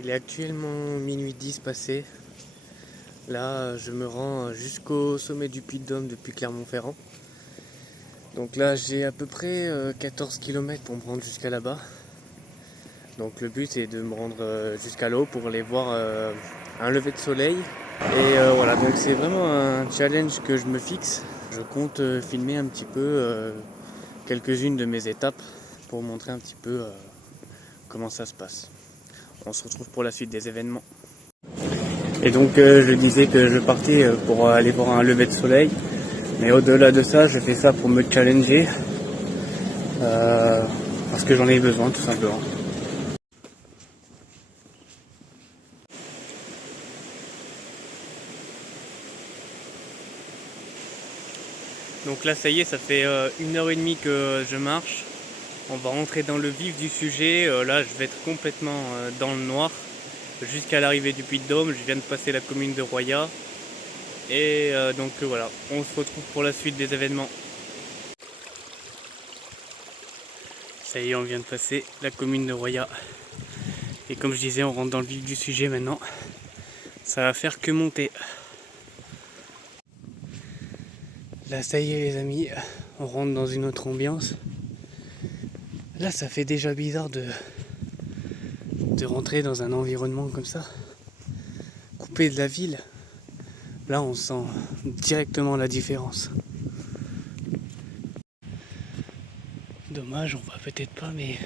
Il est actuellement minuit 10 passé. Là, je me rends jusqu'au sommet du Puy-de-Dôme depuis Clermont-Ferrand. Donc là, j'ai à peu près 14 km pour me rendre jusqu'à là-bas. Donc le but est de me rendre jusqu'à là-haut pour aller voir un lever de soleil. Et voilà, donc c'est vraiment un challenge que je me fixe. Je compte filmer un petit peu quelques-unes de mes étapes pour montrer un petit peu comment ça se passe. On se retrouve pour la suite des événements. Et donc je disais que je partais pour aller voir un lever de soleil. Mais au-delà de ça, je fais ça pour me challenger. Parce que j'en ai besoin tout simplement. Donc là ça y est, ça fait 1h30 que je marche. On va rentrer dans le vif du sujet. Là je vais être complètement dans le noir jusqu'à l'arrivée du Puy-de-Dôme. Je viens de passer la commune de Royat. Et donc voilà, on se retrouve pour la suite des événements. Ça y est, on vient de passer la commune de Royat. Et comme je disais, on rentre dans le vif du sujet maintenant. Ça va faire que monter. Là ça y est les amis, on rentre dans une autre ambiance. Là ça fait déjà bizarre de rentrer dans un environnement comme ça, coupé de la ville. Là on sent directement la différence. Dommage, on voit peut-être pas, mais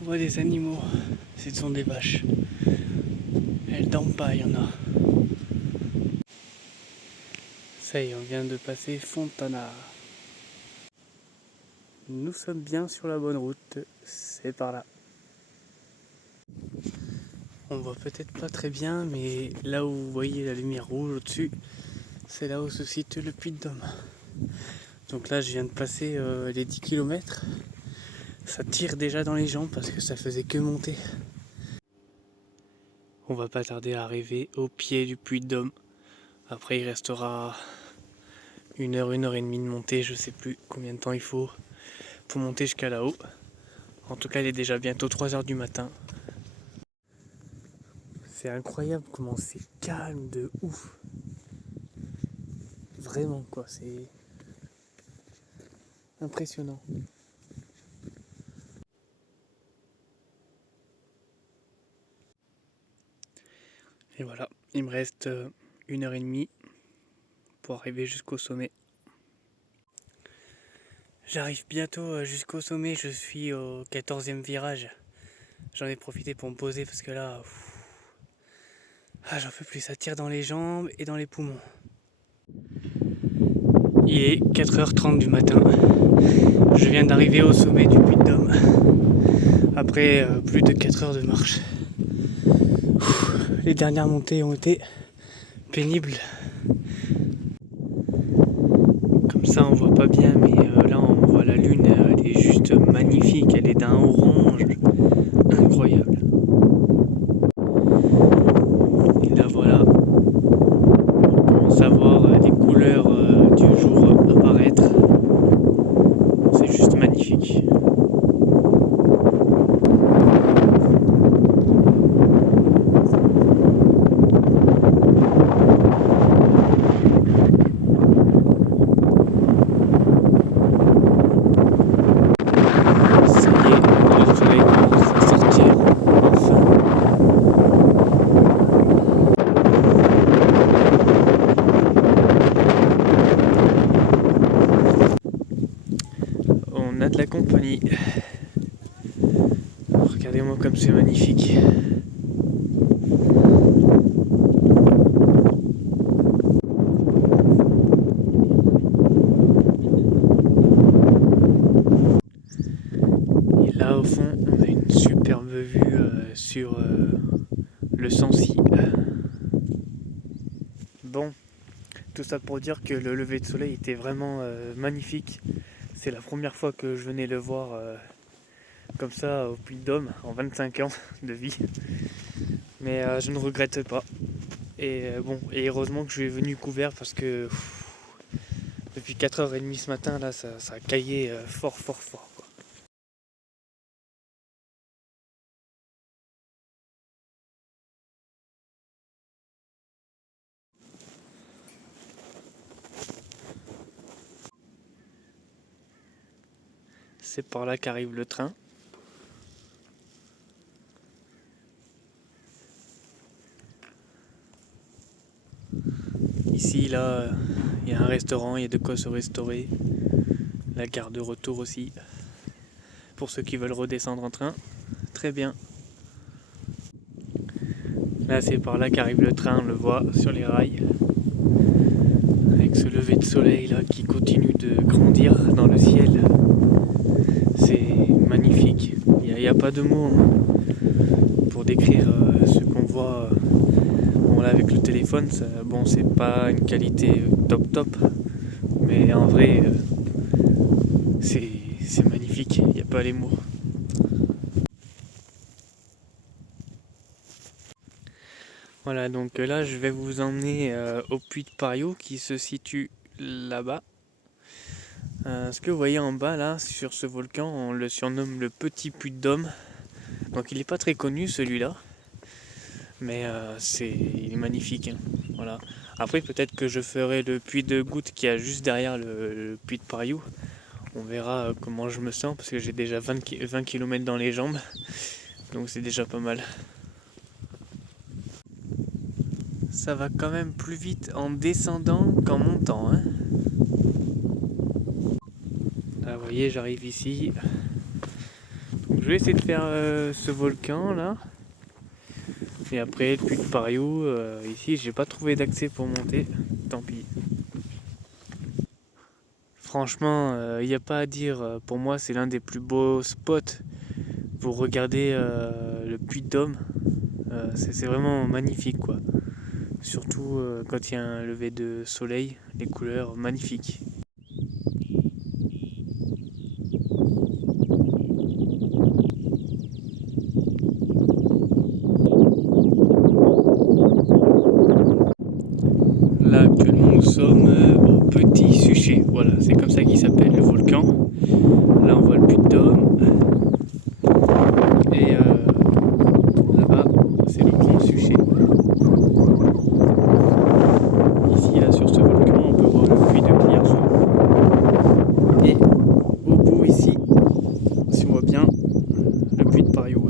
on voit des animaux. Ce sont des vaches. Elles dorment pas, il y en a. Ça y est, on vient de passer Fontana. Nous sommes bien sur la bonne route, c'est par là. On voit peut-être pas très bien, mais là où vous voyez la lumière rouge au-dessus, c'est là où se situe le Puy-de-Dôme. Donc là, je viens de passer les 10 km. Ça tire déjà dans les jambes parce que ça faisait que monter. On va pas tarder à arriver au pied du Puy-de-Dôme. Après, il restera 1 heure et demie de montée. Je sais plus combien de temps il faut pour monter jusqu'à là-haut. En tout cas, il est déjà bientôt 3h du matin. C'est incroyable comment c'est calme de ouf. Vraiment quoi, c'est impressionnant. Et voilà, il me reste 1h30 pour arriver jusqu'au sommet. J'arrive bientôt jusqu'au sommet, je suis au 14e virage. J'en ai profité pour me poser parce que là, j'en peux plus, ça tire dans les jambes et dans les poumons. Il est 4h30 du matin. Je viens d'arriver au sommet du Puy-de-Dôme après plus de 4 heures de marche. Les dernières montées ont été pénibles. Comme ça on voit pas bien, mais là on voit la lune, elle est juste magnifique, elle est d'un orange incroyable. Et là voilà, on commence à voir les couleurs du jour apparaître. C'est juste magnifique. Ça y est, le soleil commence à sortir, enfin. On a de la compagnie. Regardez-moi comme c'est magnifique. Et là au fond, on a une superbe vue sur le Sancy. Bon, tout ça pour dire que le lever de soleil était vraiment magnifique. C'est la première fois que je venais le voir comme ça au Puy-de-Dôme en 25 ans de vie. Mais je ne regrette pas. Et bon, et heureusement que je suis venu couvert parce que depuis 4h30 ce matin là, ça a caillé fort fort fort. c'est par là qu'arrive le train. Ici, là, il y a un restaurant, il y a de quoi se restaurer. La gare de retour aussi. Pour ceux qui veulent redescendre en train, très bien. Là, c'est par là qu'arrive le train, on le voit sur les rails. Avec ce lever de soleil là qui continue de grandir dans le ciel. C'est magnifique. Il n'y a pas de mots pour décrire ce qu'on voit. Bon, là, avec le téléphone, ça, bon, c'est pas une qualité top, mais en vrai, c'est magnifique. Il n'y a pas les mots. Voilà, donc là, je vais vous emmener au puits de Pariou qui se situe là-bas. Ce que vous voyez en bas, là, sur ce volcan, on le surnomme le petit puits de Dôme. Donc il n'est pas très connu celui-là, mais il est magnifique. Hein. Voilà. Après peut-être que je ferai le puits de Goutte qui est juste derrière le puits de Pariou. On verra comment je me sens parce que j'ai déjà 20 km dans les jambes, donc c'est déjà pas mal. Ça va quand même plus vite en descendant qu'en montant. Hein. Là vous voyez, j'arrive ici. Donc je vais essayer de faire ce volcan là. Et après, le puits de Pariou, ici, j'ai pas trouvé d'accès pour monter. Tant pis. Franchement, il n'y a pas à dire. Pour moi, c'est l'un des plus beaux spots pour regarder le puits de Dôme. C'est vraiment magnifique, quoi. Surtout quand il y a un lever de soleil, les couleurs magnifiques. Là, actuellement, nous sommes au Petit Suchet. Voilà, c'est comme ça qu'il s'appelle, le volcan. Là, on voit le puits de Dôme. Et là-bas, c'est le Grand Suchet. Ici, là, sur ce volcan, on peut voir le puits de Cliarzo. Et au bout, ici, si on voit bien, le puits de Pariou.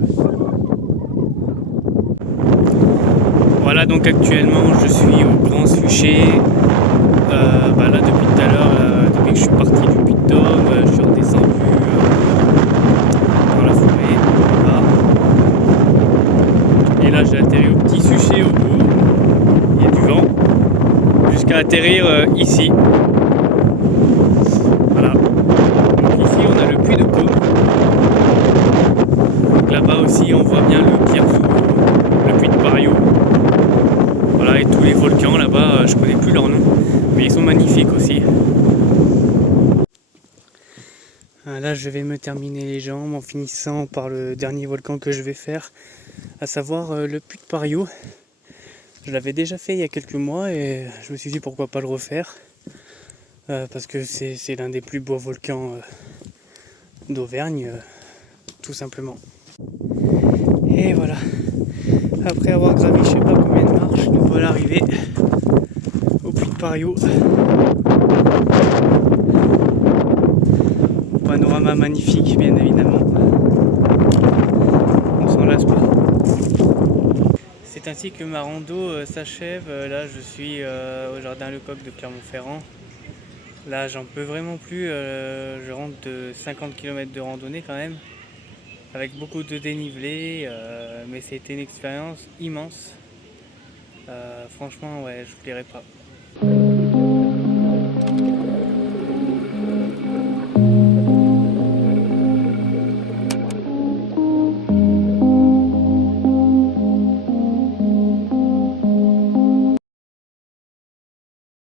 Voilà, donc actuellement, je suis au Grand Suchet. Là, depuis tout à l'heure, depuis que je suis parti du puits de Dôme, je suis redescendu dans la forêt, là. Et là, j'ai atterri au Petit Suchet au bout. Il y a du vent. Jusqu'à atterrir ici. Voilà. Donc ici, on a le puits de Côme. Donc là-bas aussi, on voit bien le Cliarzo, le puits de Pariou. Voilà, et tous les volcans là-bas, je connais plus leur nom, mais ils sont magnifiques aussi. Là, je vais me terminer les jambes en finissant par le dernier volcan que je vais faire, à savoir le puits de Pariou. Je l'avais déjà fait il y a quelques mois et je me suis dit pourquoi pas le refaire, parce que c'est l'un des plus beaux volcans d'Auvergne, tout simplement. Et voilà, après avoir gravi je sais pas combien de marches, nous voilà arrivés au puits de Pariou. Panorama magnifique, bien évidemment. On s'en lasse pas. C'est ainsi que ma rando s'achève. Là, je suis au jardin Lecoq de Clermont-Ferrand. Là, j'en peux vraiment plus. Je rentre de 50 km de randonnée quand même, avec beaucoup de dénivelé, mais c'était une expérience immense. Franchement, ouais, je ne l'oublierai pas.